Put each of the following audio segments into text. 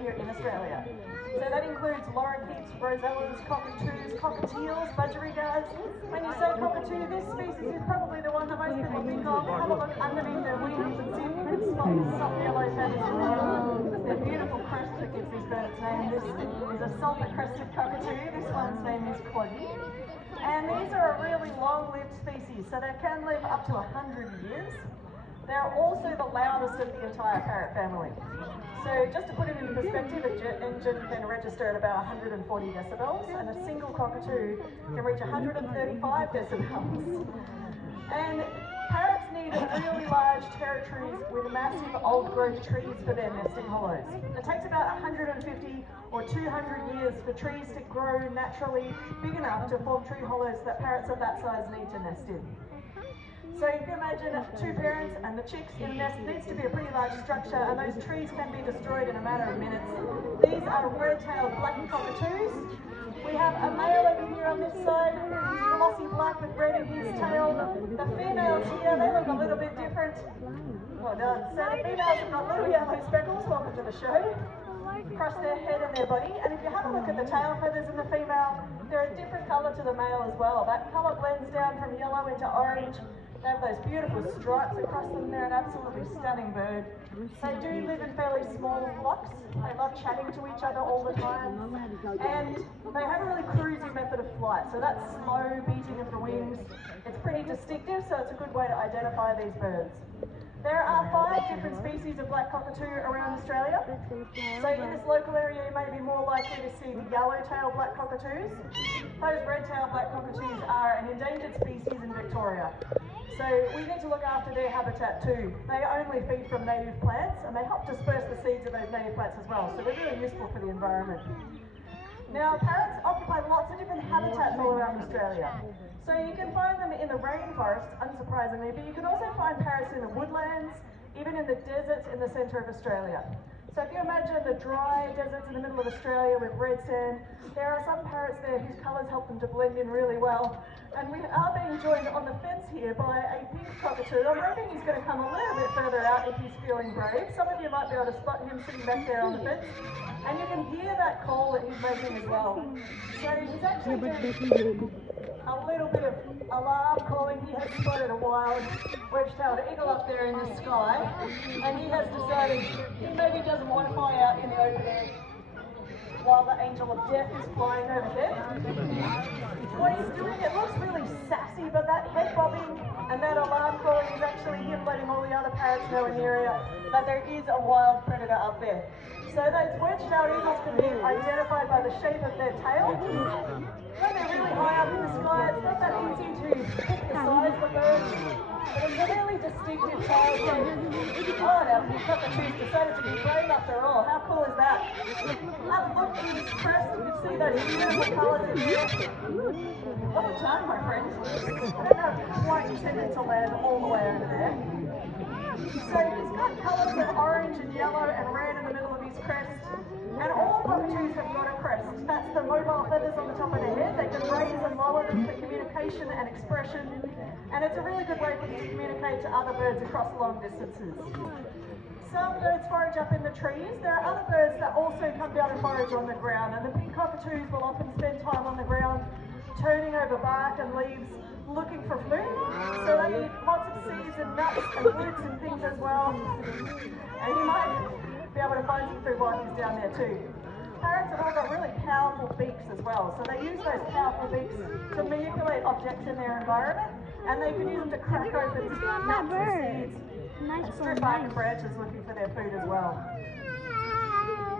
here in Australia. So that includes lorikeets, rosellas, cockatoos, cockatiels, budgerigars. When you say cockatoo, this species is probably the one that most people think of. Have a look underneath their wings and see if you can spot the soft yellow feathers in there. Their beautiful crest that gives these birds name. This is a sulphur-crested cockatoo. This one's name is Cloggy. And these are a really long-lived species, so they can live up to 100 years. They're also the loudest of the entire parrot family. So just to put it into perspective, a jet engine can register at about 140 decibels, and a single cockatoo can reach 135 decibels. And parrots need really large territories with massive old-growth trees for their nesting hollows. It takes about 150 or 200 years for trees to grow naturally big enough to form tree hollows that parrots of that size need to nest in. So you can imagine two parents and the chicks in a nest needs to be a pretty large structure, and those trees can be destroyed in a matter of minutes. These are red-tailed black cockatoos. We have a male over here on this side, who's glossy black with red in his tail. The females here, they look a little bit different. Well done. So the females have got little yellow speckles, welcome to the show, across their head and their body. And if you have a look at the tail feathers in the female, they're a different colour to the male as well. That colour blends down from yellow into orange. They have those beautiful stripes across them. They're an absolutely stunning bird. They do live in fairly small flocks. They love chatting to each other all the time. And they have a really cruisy method of flight. So that slow beating of the wings, it's pretty distinctive, so it's a good way to identify these birds. There are 5 different species of black cockatoo around Australia. So in this local area, you may be more likely to see the yellow-tailed black cockatoos. Those red-tailed black cockatoos are an endangered species in Victoria. So we need to look after their habitat too. They only feed from native plants, and they help disperse the seeds of those native plants as well. So they're really useful for the environment. Now, parrots occupy lots of different habitats all around Australia. So you can find them in the rainforest, unsurprisingly, but you can also find parrots in the woodlands, even in the deserts in the centre of Australia. So if you imagine the dry deserts in the middle of Australia with red sand, there are some parrots there whose colours help them to blend in really well. And we are being joined on the fence here by a pink cockatoo. I'm hoping he's going to come a little bit further out if he's feeling brave. Some of you might be able to spot him sitting back there on the fence. And you can hear that call that he's making as well. So he's actually doing a little bit of alarm calling. He has spotted a wild wedge-tailed eagle up there in the sky, and he has decided he maybe doesn't want to fly out in the open air while the angel of death is flying overhead. What he's doing, it looks really sassy, but that head bobbing and that alarm calling is actually him letting all the other parrots know in the area that there is a wild predator up there. So those wedge-tailed eagles can be identified by the shape of their tail. When they're really high up in the sky, it's not that easy to pick the size of the bird, but it's a really distinctive tail shape. Oh, now cockatoos decided to be brave after all. How cool is that? Have a look at his crest, you can see those beautiful colours in there. Well done, my friend. I don't know if you quite intended to land all the way over there. So he's got colours of orange and yellow and red in the middle of his crest. And all cockatoos have got a crest. That's the mobile feathers on the top of their head. They can raise and lower them for communication and expression. And it's a really good way for them to communicate to other birds across long distances. Some birds forage up in the trees. There are other birds that also come down and forage on the ground. And the pink cockatoos will often spend time on the ground, turning over bark and leaves, looking for food. So they eat lots of seeds and nuts and roots and things as well. And you might be able to find some food while he's down there too. Parrots have all got really powerful beaks as well. So they use those powerful beaks to manipulate objects in their environment. And they can use them to crack open nuts and seeds and strip bark and branches looking for their food as well.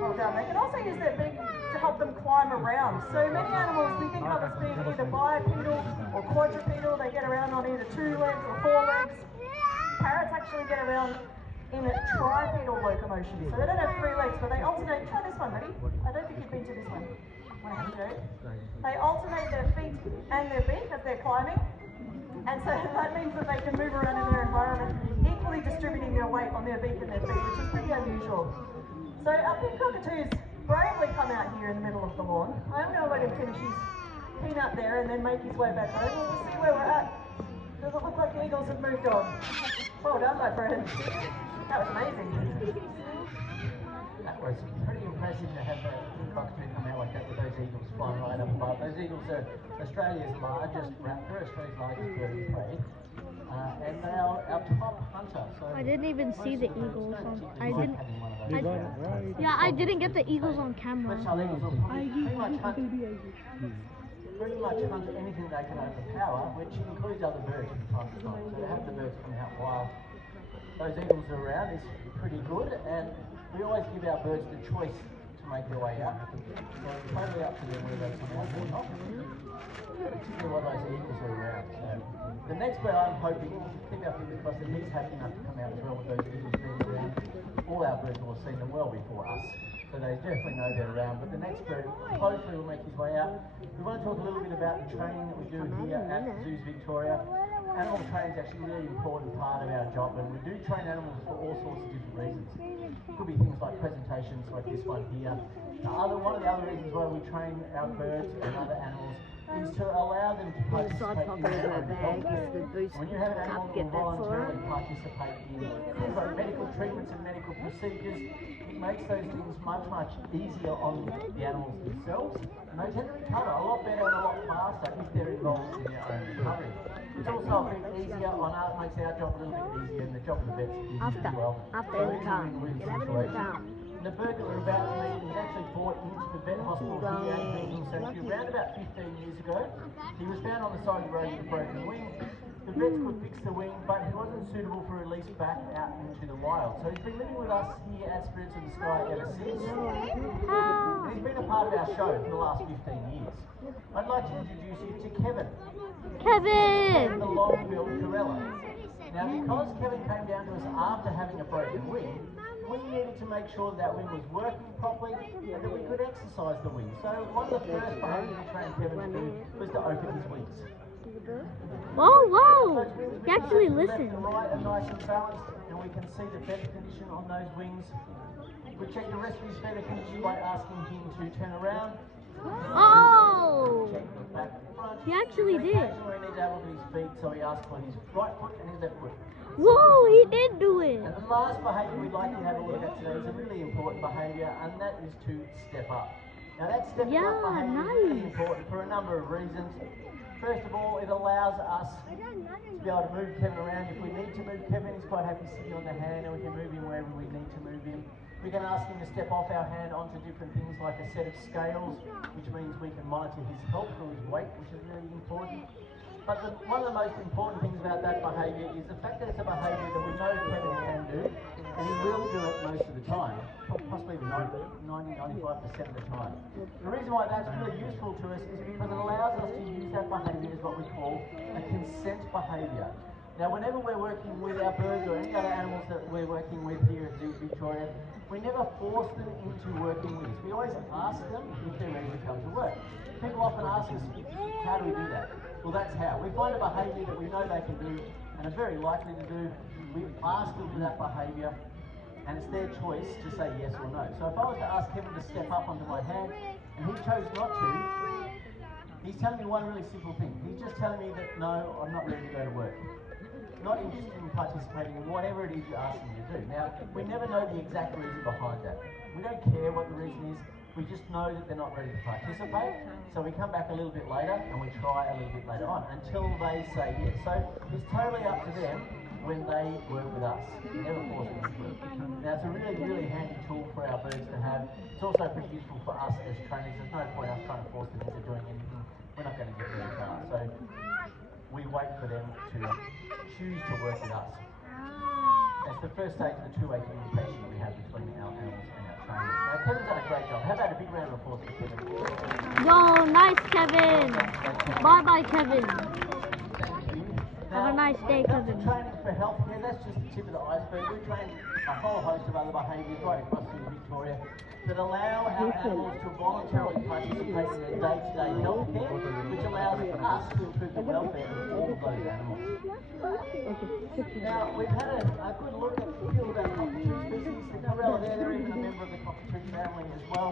Well done. They can also use their beak to help them climb around. So many animals we think of as being either bipedal or quadrupedal. They get around on either 2 legs or 4 legs. Parrots actually get around in a tripedal locomotion. So they don't have 3 legs, but they alternate. Try this one, buddy. I don't think you've been to this one. Want to have a go? They alternate their feet and their beak as they're climbing. And so that means that they can move around in their environment, equally distributing their weight on their beak and their feet, which is pretty unusual. So our pink cockatoos bravely come out here in the middle of the lawn. I'm going to let him finish his peanut there and then make his way back home. We'll see where we're at. Does it look like the eagles have moved on? Well done, my friend. That was amazing. That was pretty impressive. eagles flying right up above. Those eagles are Australia's largest raptor, Australia's largest bird of prey. And they are our top hunter. So I didn't even see the eagles on. I didn't get the eagles on camera. But eagles will pretty much hunt anything they can overpower, which includes other birds from time to time. So to have the birds coming out while those eagles are around is pretty good, and we always give our birds the choice to make their way out. So it's totally up to them whether they come out or not, particularly while those eagles are around. So the next bird I'm hoping, keep our fingers crossed, that he's happy enough to come out as well with those eagles being around. All our birds will have seen them well before us, so they definitely know they're around. But the next bird hopefully will make his way out. We want to talk a little bit about the training that we do here at Zoos Victoria. Animal training is actually a really important part of our job, and we do train animals for all sorts of different reasons. It could be things like presentations like this one here. One of the other reasons why we train our birds and other animals is to allow them to participate in their own health care. When you have an animal that will voluntarily participate in things like medical treatments and medical procedures, it makes those things much easier on the animals themselves, and they tend to recover a lot better and a lot faster if they're involved in their own recovery. It's also a bit easier on us, makes our job a little bit easier, and the job of the vets is easier as well. After the bird that we're about to meet was actually brought into the vet hospital here at Healesville Sancuary around about 15 years ago. He was found on the side of the road with a broken wing. The vets could fix the wing, but he wasn't suitable for release back out into the wild. So he's been living with us here at Spirits of the Sky ever since. And he's been a part of our show for the last 15 years. I'd like to introduce you to Kevin. Kevin! The long-billed gorilla. Now, because Kevin came down to us after having a broken wing, we needed to make sure that wing was working properly and that we could exercise the wing. So one of the first behaviours we trained Kevin to do was to open his wings. Whoa! He actually listened. Left and right are nice and balanced, and we can see the feather condition on those wings. We check the rest of his feather condition by asking him to turn around. Oh! Check the back and front. He actually did. Occasionally we need to have a look at his feet, so he asked for his right foot and his left foot. Whoa, he did do it. And the last behaviour we'd like to have a look at today is a really important behaviour, and that is to step up. Now that stepping up behaviour is really important for a number of reasons. First of all, it allows us to be able to move Kevin around. If we need to move Kevin, he's quite happy sitting on the hand, and we can move him wherever we need to move him. We can ask him to step off our hand onto different things like a set of scales, which means we can monitor his health through his weight, which is really important. But one of the most important things about that behaviour is the fact that it's a behaviour that we know Kevin can do, and he will do it most of the time, possibly 90-95% of the time. The reason why that's really useful to us is because it allows us to use that behaviour as what we call a consent behaviour. Now, whenever we're working with our birds or any other animals that we're working with here at Zoos Victoria, we never force them into working with us. We always ask them if they're ready to come to work. People often ask us, how do we do that? Well, that's how. We find a behaviour that we know they can do and are very likely to do. We ask them for that behaviour, and it's their choice to say yes or no. So if I was to ask Kevin to step up onto my hand, and he chose not to, he's telling me one really simple thing. He's just telling me that, no, I'm not ready to go to work. Not interested in participating in whatever it is you're asking me to do. Now, we never know the exact reason behind that. We don't care what the reason is. We just know that they're not ready to participate. So we come back a little bit later and we try a little bit later on until they say yes. So it's totally up to them when they work with us. We never force them to work. Now, it's a really handy tool for our birds to have. It's also pretty useful for us as trainers. There's no point us trying to force them into doing anything. We're not going to get very far. So we wait for them to choose to work with us. That's the first stage of the two-way communication that we have between our animals and our trainers. Now, Kevin's done a great job. How about a big round of applause for Kevin? Whoa, nice, Kevin. Bye-bye, Kevin. Thank you. Have a nice day, Kevin. Training for healthcare, that's just the tip of the iceberg. We train a whole host of other behaviours right across Victoria that allow our animals to voluntarily participate in their day-to-day healthcare, which allows us to improve the welfare of all of those animals. Now, we've had a good look at a few of our cockatoo species. The corella there, they're even a member of the cockatoo family as well.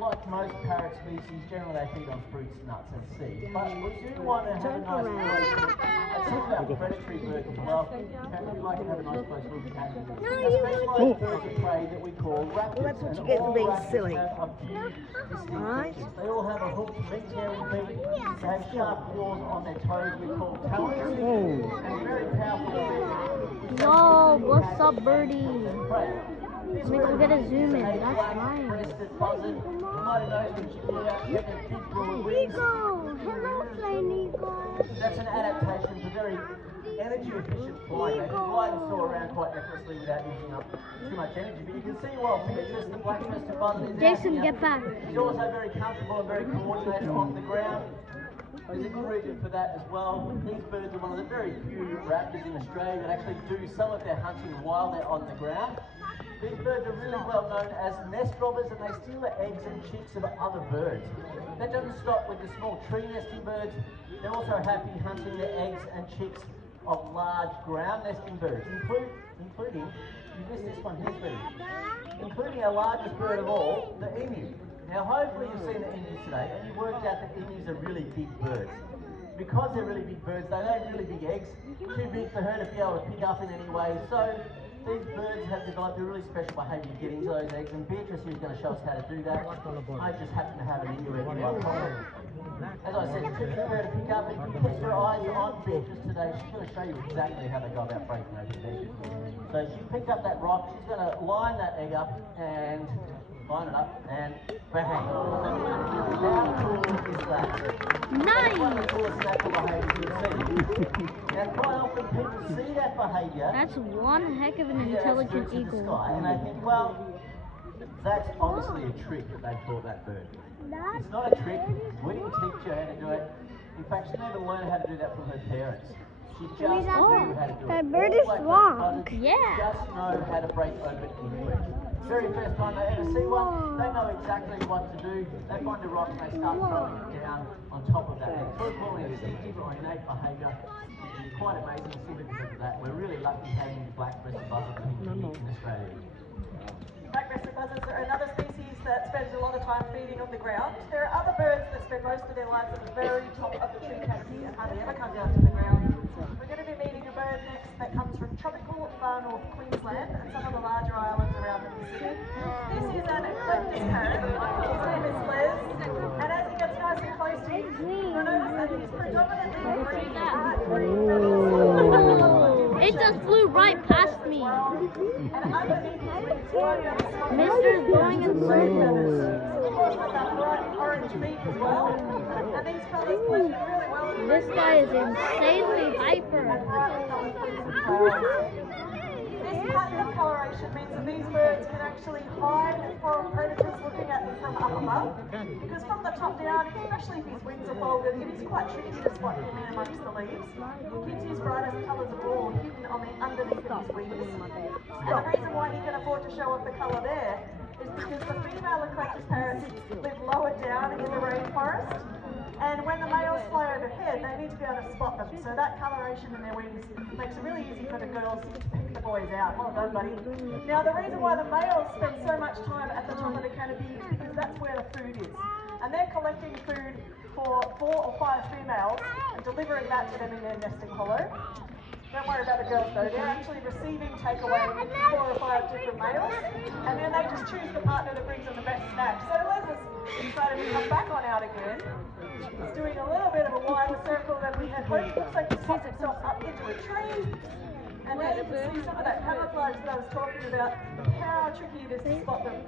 Like most parrot species, generally they feed on fruits, nuts and seeds. But we do want to have a nice close look at some of our predatory birds as well. In fact, we like to have a nice close look at specialised birds of prey that we call raptors. Well, that's what you get for being silly. Have a few distinct Right. features. They all have a hooked meat-tearing beak. They have sharp claws on their toes we call talons. And very powerful feet. Yo, what's up, birdie? Prey. Let me go get a zoom in. That's fine. Breasted buzzard. You might have noticed when she flew out, she had them big broad wings. Hello, flying eagle. That's an adaptation to very energy efficient flying. They can glide and soar around quite effortlessly without using up too much energy. But you can see while Beatrice, the black-breasted buzzard, is Jason, out get here, back. she's also very comfortable and very coordinated on the ground. There's a good reason for that as well. These birds are one of the very few raptors in Australia that actually do some of their hunting while they're on the ground. These birds are really well known as nest robbers, and they steal the eggs and chicks of other birds. That doesn't stop with the small tree nesting birds. They're also happy hunting the eggs and chicks of large ground nesting birds, including, you missed this one here, sweetie, including our largest bird of all, the emu. Now hopefully you've seen the emus today and you worked out that emus are really big birds. Because they're really big birds, they lay really big eggs, too big for her to be able to pick up in any way. So these birds have developed a really special behaviour to get into those eggs, and Beatrice is going to show us how to do that. I just happen to have an emu egg in my pocket. As I said, too big for her to pick up. If you keep your eyes on Beatrice today, she's going to show you exactly how they go about breaking those eggs. So she picked up that rock, she's going to line that egg up and line it up and bang. How cool is that? That's one of the coolest natural behaviours you'll see. Now quite often people see that behaviour. That's one heck of an intelligent To the eagle. sky, and they think, well, that's obviously a trick that they taught that bird. It's not a trick. We didn't teach her how to do it. In fact, she never learned how to do that from her parents. She just knew how to do it. That bird is wrong. Yeah. Just know how to break open English. Very first time they ever see one, they know exactly what to do. They find a rock and they start throwing it down on top of that. It's what we call instinctive or innate behaviour. It's quite amazing simply because of that. We're really lucky having black-breasted buzzards in Australia. Black-breasted buzzards are another species that spends a lot of time feeding on the ground. There are other birds that spend most of their lives at the very top of the tree canopy and hardly ever come down to the ground. We're going to be meeting a bird next that comes from tropical far north Queensland and some of the larger islands around the Pacific. This is an eclectus parrot. His name is Les, and as he gets nice and close to you, you'll notice that he's predominantly green, bright green feathers. It just flew right past me. And underneath his wings, right down his spine, Mister's going in circles. of course, with that bright orange beak as well. And these colours blend in really well. This guy is insanely hyper. This pattern of coloration means that these birds can actually hide from predators looking at them from up above. Because from the top down, especially if his wings are folded, it is quite tricky to spot him in amongst the leaves. Keeps his brightest colours of all hidden on the underneath of his wings. And the reason why he can afford to show off the colour there is because the female eclectus parrots live lower down in the rainforest. And when the males fly overhead, they need to be able to spot them. So that coloration in their wings makes it really easy for the girls to pick the boys out. Well done, buddy. Now, the reason why the males spend so much time at the top of the canopy is because that's where the food is. And they're collecting food for 4 or 5 females and delivering that to them in their nesting hollow. Don't worry about the girls though, they're actually receiving takeaway from 4 or 5 different males, and then they just choose the partner that brings them the best snack. So Les has decided to come back on out again. He's doing a little bit of a wider circle than we had hoped. Looks like he's popped himself up into a tree. And there you can see some of that camouflage that I was talking about, how tricky it is to spot them.